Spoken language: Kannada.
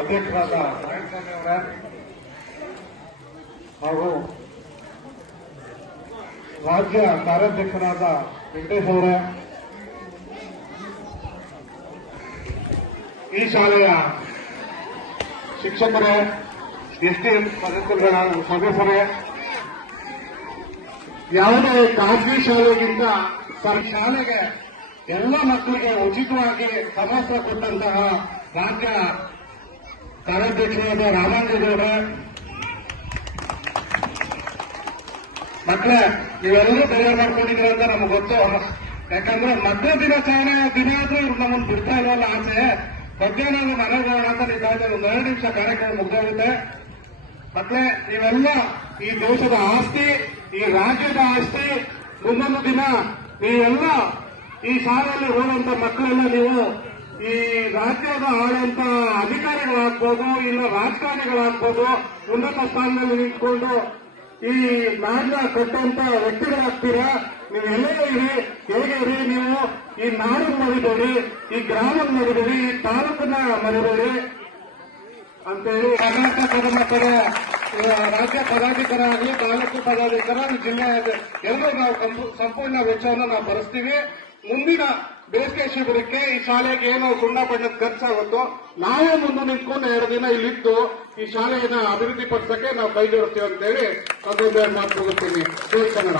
ಅಧ್ಯಕ್ಷರಾದ ನಾರಾಯಣಸ್ವಾಮಿ ಅವರೇ ಹಾಗೂ ರಾಜ್ಯ ಕಾರ್ಯಾಧ್ಯಕ್ಷರಾದ ವೆಂಕಟೇಶ್ ಅವರೇ, ಈ ಶಾಲೆಯ ಶಿಕ್ಷಕರೇ, ಎಸ್ಟಿಎಂ ಸದಸ್ಯರೇ, ಯಾವುದೇ ಖಾಸಗಿ ಶಾಲೆಗಿಂತ ಶಾಲೆಗೆ ಎಲ್ಲ ಮಕ್ಕಳಿಗೆ ಉಚಿತವಾಗಿ ಸಮವಸ್ತ್ರ ಕೊಟ್ಟಂತಹ ರಾಜ್ಯ ಕಾರ್ಯಾಧ್ಯಕ್ಷರಾದ ರಾಮಾಂಜೇಗೌಡರೇ, ಮಕ್ಕಳೇ ನೀವೆಲ್ಲರೂ ತಯಾರು ಮಾಡ್ಕೊಂಡಿದ್ದೀರ ಅಂತ ನಮ್ಗೆ ಗೊತ್ತು. ಯಾಕಂದ್ರೆ ಮಕ್ಕಳ ದಿನಾಚರಣೆ ದಿನ ಆದ್ರೂ ಇವ್ರು ನಮ್ಮನ್ನು ಬಿಡ್ತಾ ಇಲ್ವಲ್ಲ ಆಸೆ. ಮಧ್ಯಾಹ್ನ ಮನೆಗೆ ಹೋಗೋಣ ಅಂತ ನಿಂತಾದ್ರೆ ಒಂದು 2 ನಿಮಿಷ ಕಾರ್ಯಕ್ರಮ ಮುಗಿದೋಗುತ್ತೆ. ಮಕ್ಕಳೇ ನೀವೆಲ್ಲ ಈ ದೇಶದ ಆಸ್ತಿ, ಈ ರಾಜ್ಯದ ಆಸ್ತಿ. ಮುಂದೊಂದು ದಿನ ನೀವೆಲ್ಲ ಈ ಶಾಲೆಯಲ್ಲಿ ಹೋಗುವಂತ ಮಕ್ಕಳೆಲ್ಲ ನೀವು ಈ ರಾಜ್ಯದ ಆಳುವಂತ ಅಧಿಕಾರಿಗಳಾಗ್ಬೋದು, ಇಲ್ಲ ರಾಜಕಾರಣಿಗಳಾಗ್ಬೋದು, ಉನ್ನತ ಸ್ಥಾನದಲ್ಲಿ ನಿಂತ್ಕೊಂಡು ಈ ನಾಡನ್ನ ಕಟ್ಟುವಂತ ವ್ಯಕ್ತಿಗಳಾಗ್ತೀರಾ. ನೀವೆಲ್ಲೇ ಇರಿ, ಹೇಗೆ ಇರಿ, ನೀವು ಈ ನಾಡನ್ನು ಮರಿಬೇಡಿ, ಈ ಗ್ರಾಮದ ಮರಿಬೇಡಿ, ಈ ತಾಲೂಕನ್ನ ಮರಿಬೇಡಿ ಅಂತೇಳಿ ಕರ್ನಾಟಕದ ಮಕ್ಕಳ ರಾಜ್ಯ ಪದಾಧಿಕಾರಿ, ತಾಲೂಕು ಪದಾಧಿಕಾರಿ, ಜಿಲ್ಲೆ ಎಲ್ಲರೂ ನಾವು ಸಂಪೂರ್ಣ ವೆಚ್ಚವನ್ನು ನಾವು ಭರಿಸ್ತೀವಿ. ಮುಂದಿನ ಬೇಸಿಗೆ ಶಿಬಿರಕ್ಕೆ ಈ ಶಾಲೆಗೆ ಏನೋ ಸುಣ್ಣ ಬಣ್ಣದ ಖರ್ಚಾಗುತ್ತೋ ನಾವೇ ಮುಂದೆ ನಿಂತ್ಕೊಂಡು 2 ದಿನ ಇಲ್ಲಿದ್ದು ಈ ಶಾಲೆಯನ್ನ ಅಭಿವೃದ್ಧಿ ಪಡಿಸಕ್ಕೆ ನಾವು ಕೈ ಜೋಡಿಸ್ತೀವಿ ಅಂತೇಳಿ ಅದೊಂದು ಮಾತು ಹೋಗುತ್ತೀನಿ. ಜೈ ಕನ್ನಡ.